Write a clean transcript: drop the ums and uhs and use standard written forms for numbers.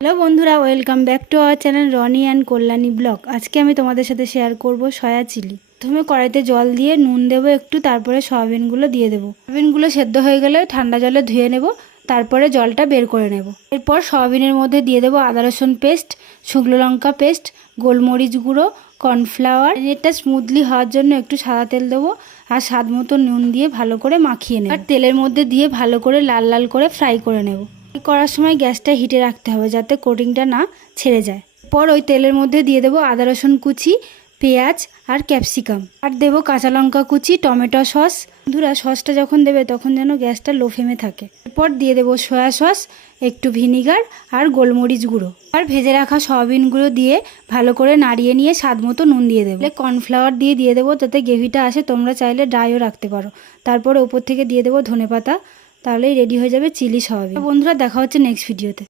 Hello বন্ধুরা, welcome back to our channel Roni and Kalyani blog. আজকে আমি তোমাদের সাথে শেয়ার করব সয়া চিলি। প্রথমে কড়াইতে জল দিয়ে নুন দেবো একটু, তারপরে সয়াবিনগুলো দিয়ে দেবো। সয়াবিনগুলো সেদ্ধ হয়ে গেলে ঠান্ডা জলে ধুয়ে নেব, তারপরে জলটা বের করে নেব। এরপর সয়াবিনের মধ্যে দিয়ে দেবো আদা রসুন পেস্ট, শুকনো লঙ্কা পেস্ট, গোলমরিচ গুঁড়ো, কর্নফ্লাওয়ার। এটা স্মুথলি হওয়ার জন্য একটু সাদা তেল দেবো আর স্বাদ মতো নুন দিয়ে ভালো করে মাখিয়ে নেব। আর তেলের মধ্যে দিয়ে ভালো করে লাল লাল করে ফ্রাই করে নেব। করার সময় গ্যাসটা হিটে রাখতে হবে যাতে কোটিংটা না ছেড়ে যায়। পর ওই তেলের মধ্যে দিয়ে দেবো আদা রসুন কুচি, পেঁয়াজ আর ক্যাপসিকাম, আর দেবো কাঁচা লঙ্কা কুচি, টমেটো সস। বন্ধুরা, সসটা যখন দেবে তখন যেন গ্যাসটা লো ফ্লেমে থাকে। এরপর দিয়ে দেবো সয়া সস, একটু ভিনিগার আর গোলমরিচ গুঁড়ো। আর ভেজে রাখা সয়াবিনগুলো দিয়ে ভালো করে নাড়িয়ে নিয়ে স্বাদ মতো নুন দিয়ে দেবো। কর্নফ্লাওয়ার দিয়ে দেবো যাতে গ্রেভিটা আসে। তোমরা চাইলে ড্রাইও রাখতে পারো। তারপরে ওপর থেকে দিয়ে দেবো ধনেপাতা। তাহলেই রেডি হয়ে যাবে চিলি সয়াবিন। বন্ধুরা, দেখা হচ্ছে নেক্সট ভিডিওতে।